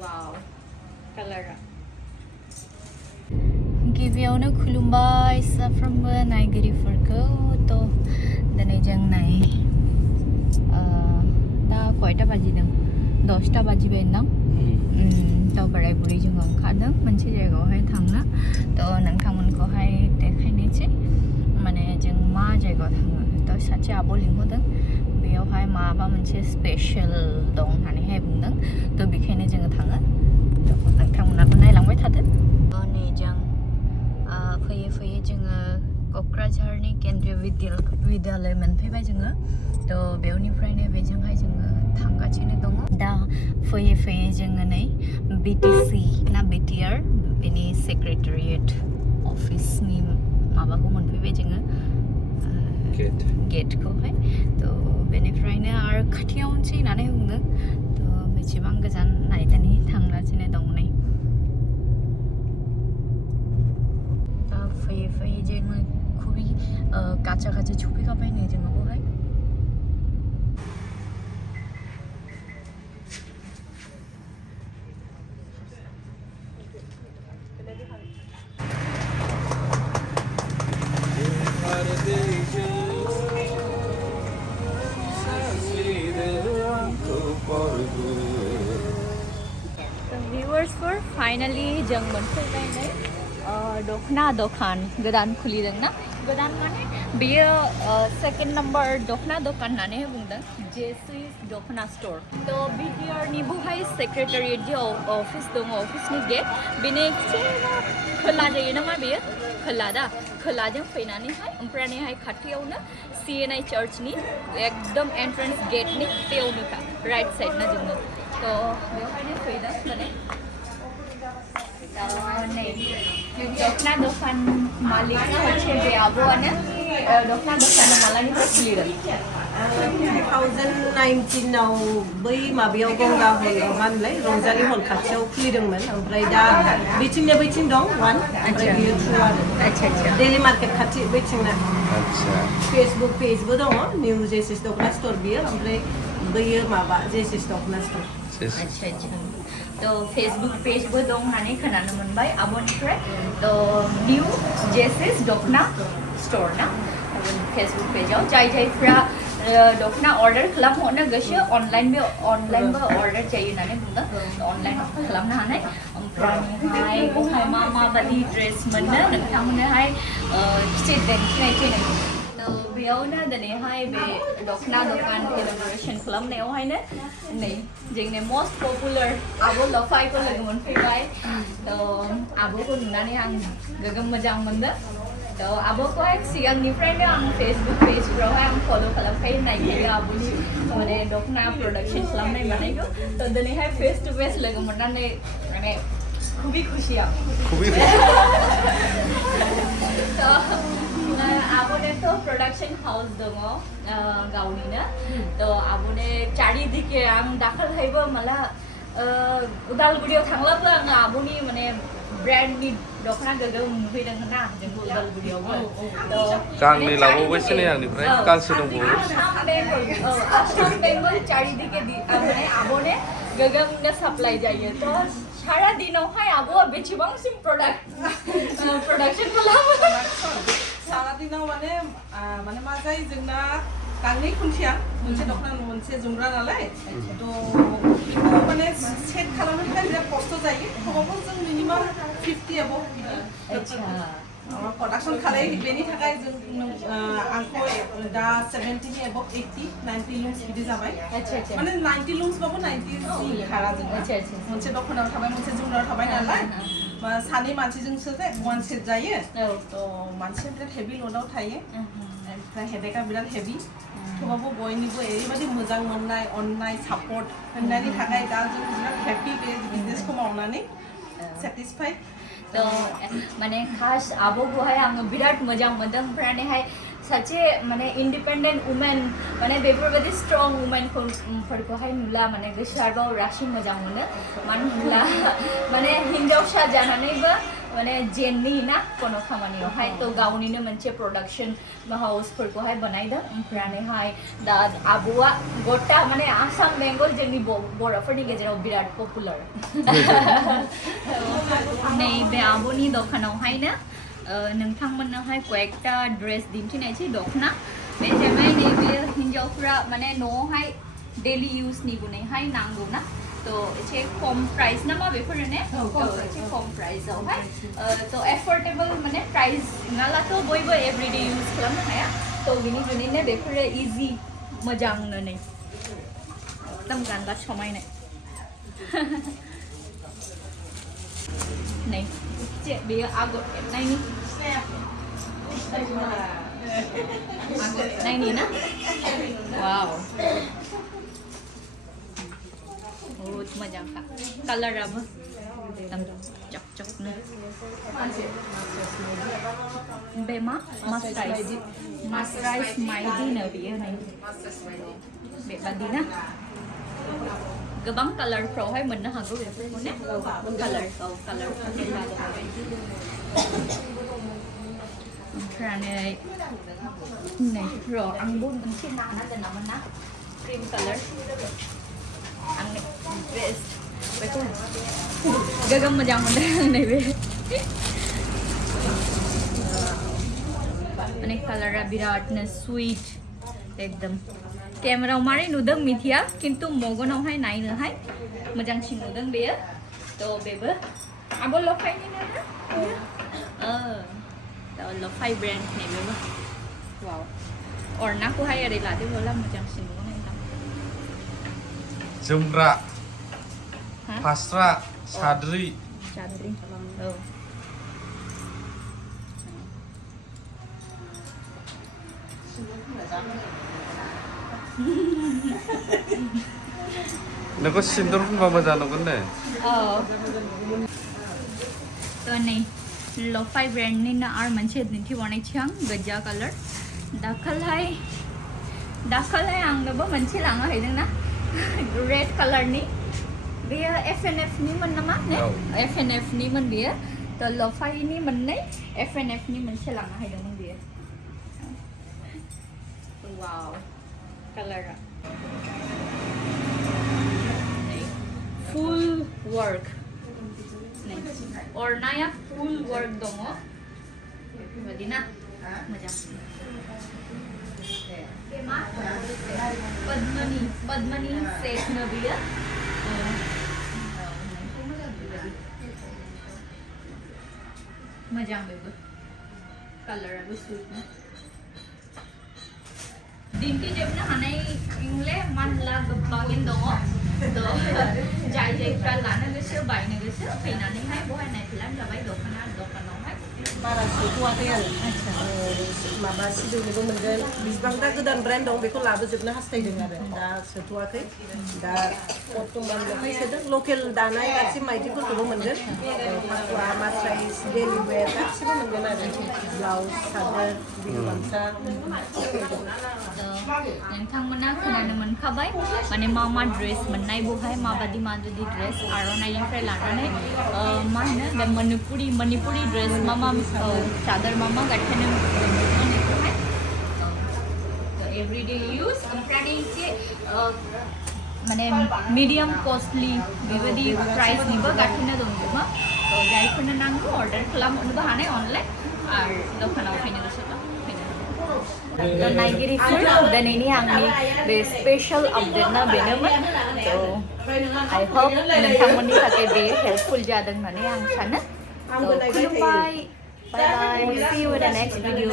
wow color गिबियावनो खुलुमबाय साफ्रोमबो नायगिरिफोरखौ तो दिनै जों नाय दा कयटा बाजिदों 10टा बाजिबाय दां तो बोराय बुरै जों ओंखारदों मोनसे जायगायावहाय थांनो तो नोंथांमोनखौहाय देखायनोसै माने जों मा जायगायाव थाङो तो सासे आब' लिंहरदों बेयावहाय माबा मोनसे स्पेशल दं होननानैहाय बुंदों तो बेखायनो जोङो थाङो तो नोंथांमोनाबो नायलांबाय थादो नै जों फैयै फैयै जोङो क'क्राझारनि केन्द्रीय विद्यालय मोनफैबाय जोङो तो बेयावनिफ्रायनो बेजोंहाय जोङो थांगासिनो दङ दा फैयै फैयै जोङो नै बिटिसि ना बिटिआर बेनि सेक्रेटारियेट अफिसनि माबाखौ मोनफैबाय जोङो गेटखौहाय तो बेनिफ्रायनो आरो खाथियावनोसै होननानै बुंदों तो बेसेबां गोजान नायदानि थांगासिनो दं नै फैयै फैयै जोङो खुबै काचा सफैखाबाय नै जोङो बेवहाय भिउवार्सफोर फाइनालि जों मोनफैबाय नै दखना दखान गोदान खुलिदों ना गोदान माने बेयो सेकेन्ड नम्बर दखना दखान होननानै बुंदों जेसि दखना स्टोर तो बिटिआरनि बहाय सेक्रेटारियेट जे अफिस दङ अफिसनि गेट बेनि एसे खोला जायो नामा बेयो खोला दा खोलाजों फैनानैहाय ओमफ्रायहाय खाथियावनो CNI चार्चनि एकदम एन्ट्रेन्स गेटनि बेयावनोखा राइट साइड ना जोङो तो बेवहायनो फैदों माने नै दखना दखान मालिकआ हচ্ছে बे आब'आनो दखना दखाना मालानिफ्राय खुलिदों 2019 आव बै माबायाव गंगा हल मा होनलाय रंजालि हल खाथियाव खुलिदोंमोन ओमफ्राय दा बैथिंनिया बैथिं दं वान ओमफ्राय बियो टु आरो डेली मार्केट खाथि बैथिंना फेसबुक पेजबो दङ निउ जेसिस दखना स्टोर बियो ओमफ्राय बैयो माबा जेसिस दखना स्टोर तो फेसबुक पेजबो दं होननानै खोनानो मोनबाय आब'निफ्राय तो निउ जेसिस दखना स्टोर ना फेसबुक पेजाव जायफ्रा दखना अर्डार खालामहरनो गोसो अनलाइनबो अर्डार जायो होननानै बुंदों अनलाइन खालामनो हानाय ओमफ्रायहाय बेवहाय माबायदि ड्रेस मोनो नोंथांमोननोहाय एसे दिन्थिनायसै तो बेयावनो दिनैहाय बे दखना दखान इनॉग्रेशन खालामनायावहायनो नै जोंनि मस्ट पपुलार आब' लफाइखौ लोगो मोनफैबाय तो आब'खौ नुनानै आं गोगोम मोजां मोनदों तो आब'खौहाय सिगांनिफ्रायनो आं फेसबुक पेजफ्रावहाय आं फल' खालामखायो नायखायो आब'नि माने दखना प्रडाक्शन खालामनाय मानायखौ तो दिनैहाय फेस टु फेस लोगो मोननानै माने खुबै खुसि आं आब'ने तो प्रडाक्शन हाउस दङ गावनिनो तो आब'ने चारिदिके आं दाखालिहायबो माला उदालगुरियाव थांब्लाबो आङो आब'नि माने ब्रेन्डनि दखना गोगोम नुहैदों ना जोंबो उदालगुरियावबो गांनै लाबावबायसो नै आंनिफ्राय गांसे दंबावो आसाम बेंगल चारिदिके माने आब'ने गोगोमनो साप्लाइ जायो तो सारा दिनावहाय आब'आ बेसेबांसिम प्रडाक्शन खालामो सारा दिनाव माने मा जायो जोंना गांनै खुन्थिया मोनसे दखना मोनसे जोमग्रा नालाय तो बेखौ माने सेट खालामनो थाखाय बिराद खस्थ' जायो थेवबाबो जों मिनिमाम 50 एबव प्रडाक्शन खालायो बेनि थाखाय जों आंखौ दा 70 एबव 80 90 लुम्स बिदि जाबाय माने 90 लुम्सबाबो 90 खारा जों मोनसे दखनायाव थाबाय मोनसे जोमग्रायाव थाबाय नालाय सानै मानसिजोंसो जे वान सेट जायो तो मानसिया बिराद हेभि लडाव थायो ओमफ्राय हेडेकआ बिराद हेभि थेवबाबो बयनिबो ओरैबायदि मोजां मोननाय अननाय सापर्ट होननायनि थाखाय दा जों बिराद हेपि बे बिजनेसखौ मावनानै सेटिसफाइड तो माने खास आब'खौहाय आङो बिराद मोजां मोनदों ओमफ्रायहाय सासे माने इन्डिपेन्डेन्ट वुमेन माने बेफोरबायदि स्ट्रं वुमेनफोरखौहाय नुला माने गोसोआव रासि मोजां मोनो मानो होनब्ला माने हिन्जावसा जानानैबो माने जेननि ना कोनो खामानियावहाय तो गावनिनो मोनसे प्रडाक्शन हाउसफोरखौहाय बनायदों ओमफ्रायहाय दा आब'आ गटा माने आसाम बेंगल जोंनि बर'फोरनि गेजेराव बिराद पपुलार नैबे आब'नि दखानावहायनो नोंथांमोननोहाय कयेकटा ड्रेस दिन्थिनायसै दखना बे जाबाय नैबे हिन्जावफ्रा माने न'आवहाय डेलि इउजनि गुनैहाय नांगौ ना तो एसे खम प्राइस ना मा बेफोरो ने एसे खम प्राइसआवहाय तो एफोर्डेबल माने प्राइस नालाथ' बयबो एभरिडे इउज खालामनो हाया तो बिनि जुनैनो बेफोरो इजि मोजांनो नै एकदम गानबा समायनाय नै जे बेयो आगर एरनायनि आगर एरनायनि ना वाव बहुत मजा का कलर अब एकदम चकचक ने बेमा मस्टराइज माइदि न बियो नै बेबादि ना गोबां कालारफ्रावहाय मोननो हागौ बेफोरखौ ने कालार ओमफ्राय नै र' आंबो मोनसे लाना दोनामोन ना क्रिम कालार आंनि ड्रेस बेखौ गोगोम मोजां मोनदों नैबे माने कालारा बिरादनो स्वीट एकदम केमेराव मारै नुदों मिथिया खिन्थु मगनावहाय नायनोहाय मोजांसिन नुदों बेयो तो बेबो आब' लफाइनिनो ना तो लफाइ ब्रेन्ड नैबेबो वाव अरनाखौहाय ओरै लादेरबोला मोजांसिन नुगोन एकदम जोमग्रा फास्रा साद्रि औ नोंखौ सिन्दुर फुनबा मोजां नुगोन दे तो नै लफाइ ब्रेन्डनिनो आरो मोनसे दिन्थिबावनायसै आं गोजा कालार दाखालहाय आंनोबो मोनसे लांनो हैदों ना रेड कालारनि बेयो FNF-निमोन नामा ने FNF-निमोन बेयो तो लफाइनि मोननै FNF-नि मोनसे लांनो हैदोंमोन बेयो वाव कालारा फुल वर्क अरनाया फुल वर्क दङ बेबायदि ना मोजां पद्मनि सेट न बियो मोजां बेबो कालाराबो सुट ना दिन्थिजोबनो हानाय इंले मानला गोबाङैनो दङ तो जायफ्रा लानो गोसो बायनो गोसो फैनानैहाय बहाय नायफैलानो जाबाय दखानावहाय बारा सोथ'वाखै आरो माबा सिजौनिबो मोनगोन बेसेबां दा गोदान ब्रेन्ड दं बेखौ लाबोजोबनो हास्थायदों आरो दा सोथ'वाखै दा बर्थमान सोदों लकेल दानाय गासै माइदिफोरखौबो मोनगोन फाखुवा मास्राइस डेलि वेर गासिबो मोनगोन आरो ब्लाउस सादोर बिहु गामसा नोंथांमोना खोनानो मोनखाबाय माने मा ड्रेस मोननाय बहाय माबादि ड्रेस आर'नाइनिफ्राय लानानै मा होनो बे मणिपुरि ड्रेस मा चादर मा गाठोनो बेफोरहाय एभरिडे इउज ओमफ्राय एसे माने मिडियाम कस्टलि बेबायदि प्राइसनिबो गाठोनो दंजोबो जायफोरनो नांगौ अर्डार खालामनोबो हानाय अनलाइन आरो दखानाव फैनो गोसोबा तो नायगिरिफोर दिनैनि आंनि बे स्पेशल आपडेटना बेनोमोन तो आई होप नोंथांमोननि थाखाय बे हेल्पफुल जादों होननानै आं सानो तो खुलुमबाय बाय बाय C you in the next video